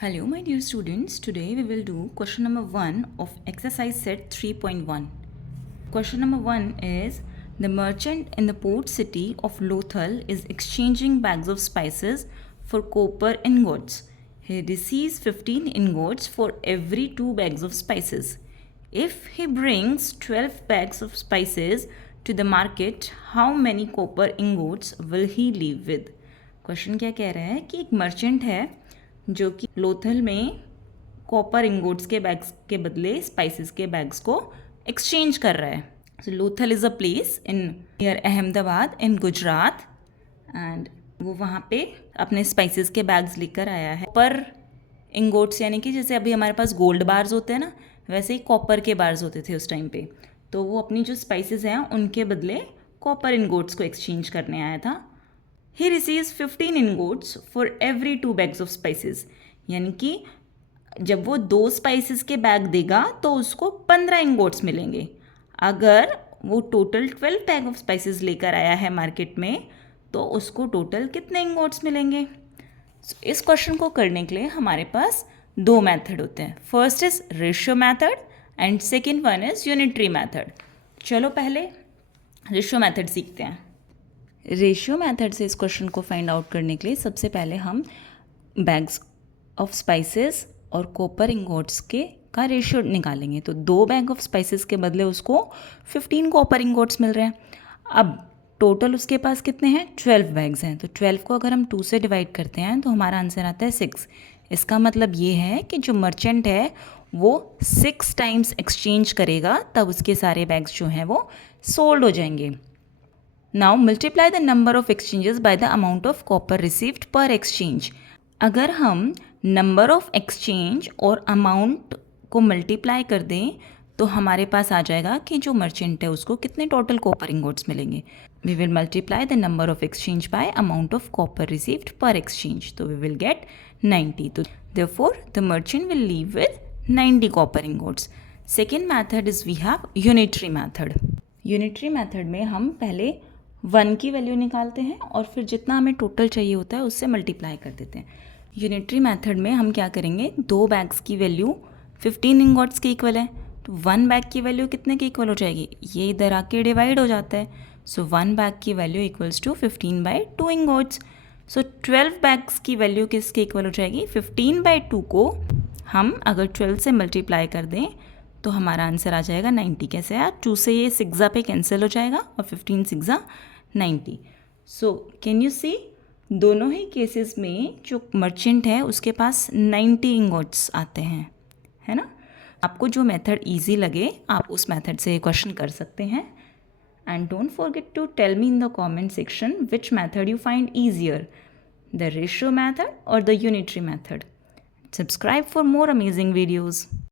Hello my dear students, today we will do question number 1 of exercise set 3.1. Question number 1 is the merchant in the port city of Lothal is exchanging bags of spices for copper ingots. He receives 15 ingots for every 2 bags of spices. If he brings 12 bags of spices to the market, how many copper ingots will he leave with? Question क्या कह रहा है कि एक merchant है जो कि लोथल में कॉपर इंगोट्स के बैग्स के बदले स्पाइसेस के बैग्स को एक्सचेंज कर रहा है. So Lothal is a place in near Ahmedabad in Gujarat and वो वहाँ पे अपने स्पाइसेस के बैग्स लेकर आया है. पर इंगोट्स यानी कि जैसे अभी हमारे पास गोल्ड बार्स होते हैं ना, वैसे ही कॉपर के बार्स होते थे उस टाइम पे. तो वो अपनी जो स्पाइसेस हैं उनके बदले कॉपर इंगोट्स को एक्सचेंज करने आया था. He receives 15 ingots for every 2 bags of spices. यानी कि जब वो 2 स्पाइसेस के बैग देगा तो उसको 15 इंगोट्स मिलेंगे. अगर वो टोटल 12 बैग ऑफ स्पाइसेस लेकर आया है मार्केट में तो उसको टोटल कितने इंगोट्स मिलेंगे? इस क्वेश्चन को करने के लिए हमारे पास 2 मेथड होते हैं. First is ratio method and second one is unitary method. चलो पहले रेशियो मेथड सीखते हैं. रेशियो मेथड से इस क्वेश्चन को फाइंड आउट करने के लिए सबसे पहले हम बैग्स ऑफ स्पाइसेस और कॉपर इंगोट्स के का रेशियो निकालेंगे. तो 2 बैग ऑफ स्पाइसेस के बदले उसको 15 कॉपर इंगोट्स मिल रहे हैं. अब टोटल उसके पास कितने हैं? 12 बैग्स हैं. तो 12 को अगर हम 2 से डिवाइड करते हैं तो हमारा आंसर आता है 6. इसका मतलब ये है कि जो मर्चेंट है वो 6 टाइम्स एक्सचेंज करेगा तब उसके सारे बैग्स जो हैं वो सोल्ड हो जाएंगे. Now multiply the number of exchanges by the amount of copper received per exchange. अगर हम number of exchange और amount को multiply कर दें तो हमारे पास आ जाएगा कि जो merchant है उसको कितने total copper ingots मिलेंगे. We will multiply the number of exchange by amount of copper received per exchange. तो we will get 90. तो therefore the merchant will leave with 90 copper ingots. Second method is we have unitary method. Unitary method में हम पहले 1 की value निकालते हैं और फिर जितना हमें टोटल चाहिए होता है उससे मल्टीप्लाई कर देते हैं. यूनिटरी मेथड में हम क्या करेंगे, 2 बैग्स की वैल्यू 15 इंगॉट्स के इक्वल है. तो 1 बैग की वैल्यू कितने के इक्वल हो जाएगी? ये इधर आके डिवाइड हो जाता है. सो 1 बैग की value equals to 15/2 ingots. So 12 bags की वैल्यू किसके इक्वल हो जाएगी? 15/2 को हम अगर 12 से मल्टीप्लाई कर दें तो हमारा आंसर आ जाएगा 90. कैसे यार? 2 से ये 6 पे कैंसिल हो जाएगा और 15 6 90. सो कैन यू सी, दोनों ही केसेस में जो मर्चेंट है उसके पास 90 इंगॉट्स आते हैं, है ना. आपको जो मेथड इजी लगे आप उस मेथड से क्वेश्चन कर सकते हैं. And don't forget to tell me in the comment section which method you find easier, the ratio method और the unitary method. Subscribe for more amazing videos.